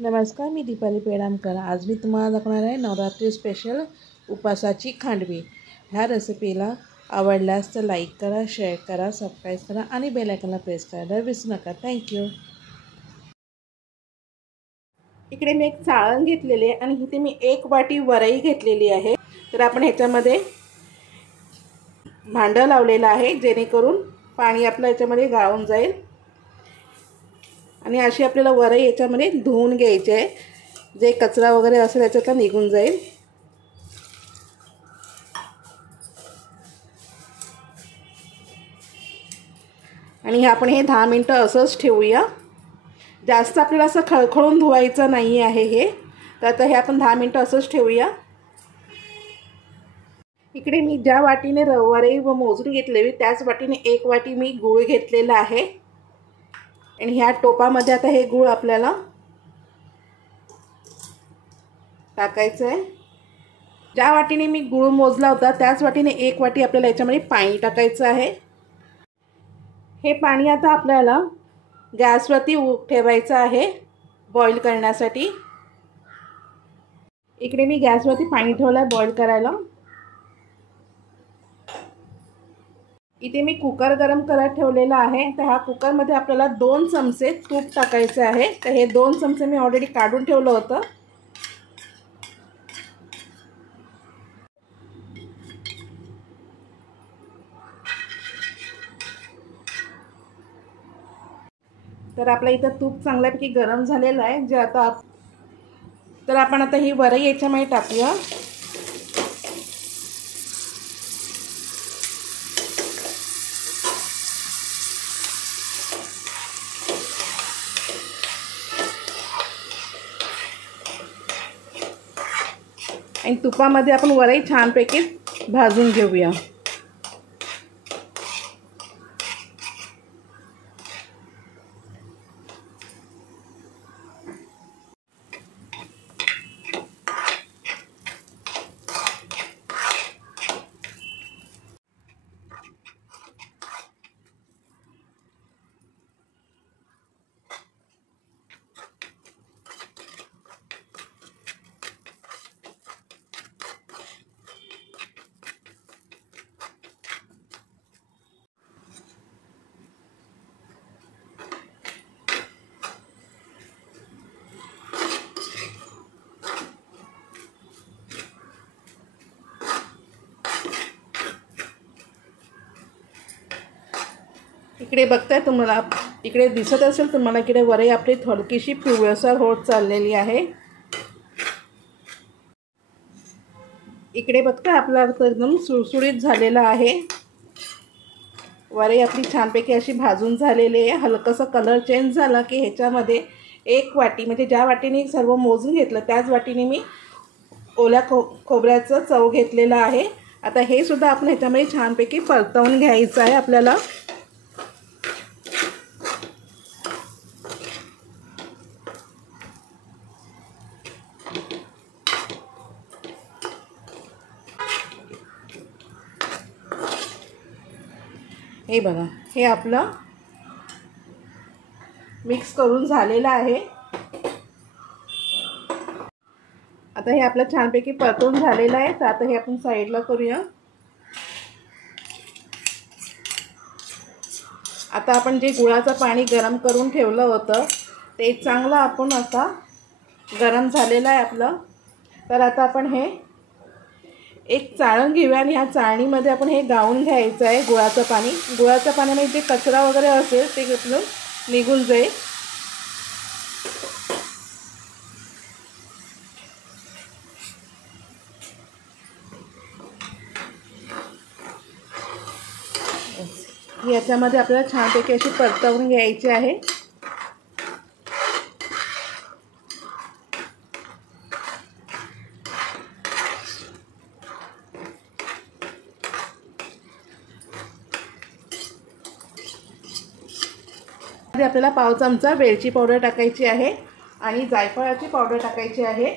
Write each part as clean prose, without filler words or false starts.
नमस्कार, मी दीपाली पेडामकर। आज मी तुम्हाला दाखवणार आहे नवरात्री स्पेशल उपासाची खांडवी। ह्या रेसिपीला आवडल्यास तर लाईक करा, शेअर करा, सबस्क्राईब करा आणि बेल आयकॉनला प्रेस करायला विसरू नका। थँक्यू। इकडे मी एक चाळण घेतलेली आहे आणि इथे मी 1 वाटी वरई घेतलेली आहे। तर आपण ह्याच्यामध्ये भांडं लावलेलं आहे जेणेकरून पाणी आपलं ह्याच्यामध्ये गाळून जाईल आणि अशी आपल्याला वरई याच्यामध्ये धुवून घ्यायची आहे, जे कचरा वगैरे असेल त्याच्यातला निघून जाईल। आणि आपण हे 10 मिनिटं असंच ठेवूया। जास्त आपल्याला असं खळखळून धुवायचं नाही आहे हे, तर आता हे आपण 10 मिनिटं असंच ठेवूया। इकडे मी ज्या वाटीने वरई मोजून घेतलेली त्याच वाटीने 1 वाटी मी गूळ घेतलेला आहे आणि ह्या टोपामध्ये आता हे गूळ आपल्याला टाकायचं आहे। ज्या वाटीने मी गूळ मोजला होता त्याच वाटीने 1 वाटी आपल्याला याच्यामध्ये पाणी टाकायचं आहे। हे पाणी आता आपल्याला गॅसवरती ठेवायचं आहे बॉईल करण्यासाठी। इकडे मी गॅसवरती पाणी ठेवलं आहे बॉईल करायला। इथे मी कुकर गरम करत ठेवलेला आहे। तर ह्या कुकरमध्ये आपल्याला 2 चमचे तूप टाकायचे आहे। तर हे 2 चमचे मी ऑलरेडी काढून ठेवलं होतं। तर आपलं इथं तूप चांगल्यापैकी गरम झालेलं आहे। जे आता तर आपण आता ही वरई याच्यामध्ये टाकूया। आणि तुपामध्ये आपण वरई छानपैकी भाजून घेऊया। इकडे बघताय तुम्हाला, इकडे दिसत असेल तुम्हाला, इकडे वरई आपली थोडीशी पिवळसर होत चाललेली आहे। इकडे बघताय आपला एकदम सुरसुरीत झालेला आहे। वरई आपली छानपैकी अशी भाजून झालेली आहे। हलकासा कलर चेंज झाला की ह्याच्यामध्ये 1 वाटी, म्हणजे ज्या वाटीने सर्व मोजून घेतलं त्याच वाटीने मी ओल्या खोबऱ्याचं चव घेतलेलं आहे। आता हे सुद्धा आपण ह्याच्यामध्ये छानपैकी परतवून घ्यायचं आहे आपल्याला। हे बघा, हे आपलं मिक्स करून झालेलं आहे। आता हे आपलं छानपैकी परतून झालेलं आहे। तर आता हे आपण साईडला करूया। आता आपण जे गुळाचं पाणी गरम करून ठेवलं होतं ते चांगलं आपण आता गरम झालेलं आहे आपलं। तर आता आपण हे एक चाळण घेऊया आणि ह्या चाळणीमध्ये आपण हे गाळून घ्यायचं आहे गुळाचं पाणी। गुळाच्या पाण्यामध्ये जे कचरा वगैरे असेल ते आपलं निघून जाईल। याच्यामध्ये आपल्याला छानपैकी अशी परतवून घ्यायची आहे। आपल्याला पाव चमचा वेलची पावडर टाकायची आहे आणि जायफळाची पावडर टाकायची आहे।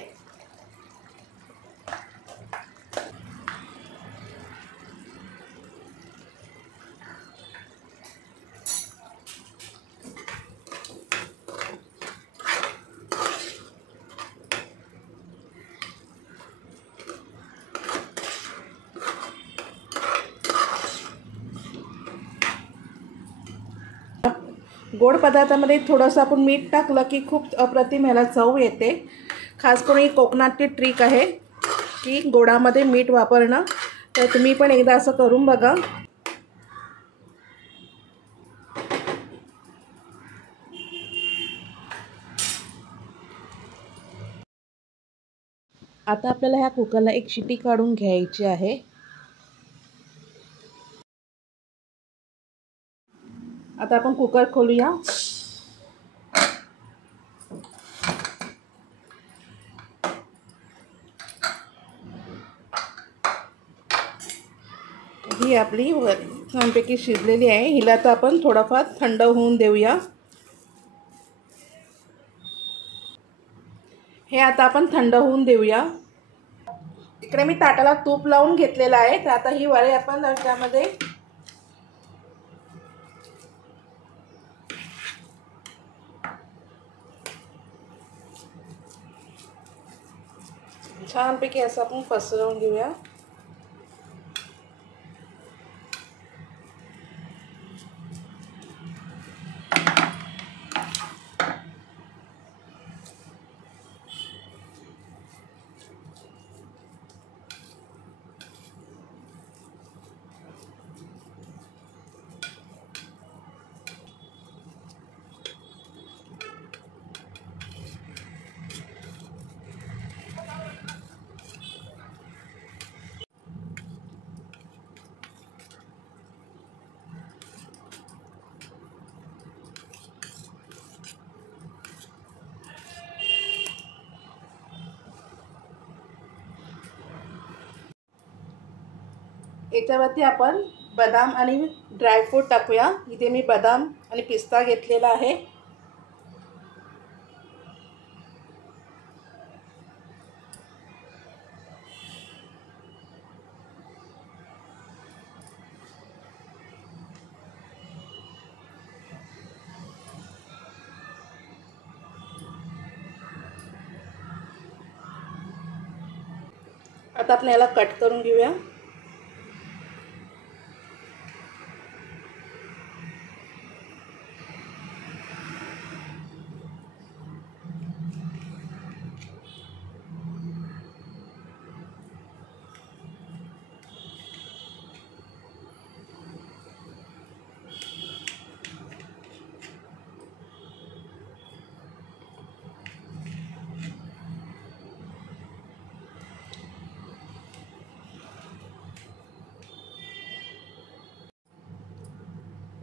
गोड पदार्थामध्ये थोडंसं आपण मीठ टाकलं की खूप अप्रतिम ह्याला चव येते. खास करून ही कोकणातली ट्रिक आहे की गोडामध्ये मीठ वापरणं. तर तुम्ही पण एकदा असं करून बघा. आता आपल्याला ह्या कुकरला एक शिटी काढून घ्यायची आहे. आता आपण कुकर खोलूया. ही आपली छानपैकी शिजलेली आहे. हिला तर आपण थोडाफार थंड होऊन देऊया. हे आता आपण थंड होऊन देऊया. इकडे मी ताटाला तूप लावून घेतलेलं आहे. तर आता ही वडे आपण त्यामध्ये छानपैकी असं आपण पसरवून घेऊया. याच्यावरती आपण बदाम आणि ड्रायफ्रूट टाकूया. इथे मी बदाम आणि पिस्ता घेतलेला आहे. आता आपण याला कट करून घेऊया.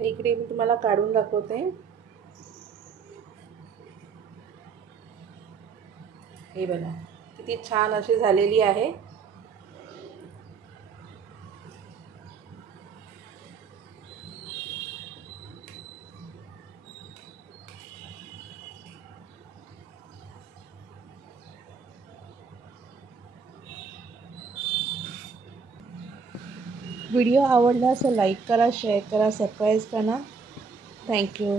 इकडे मी तुम्हाला काढून दाखवते. हे बघा किती छान अशी झालेली आहे. व्हिडिओ आवडला असेल लाईक करा, शेअर करा, सबस्क्राईब करा. थँक्यू.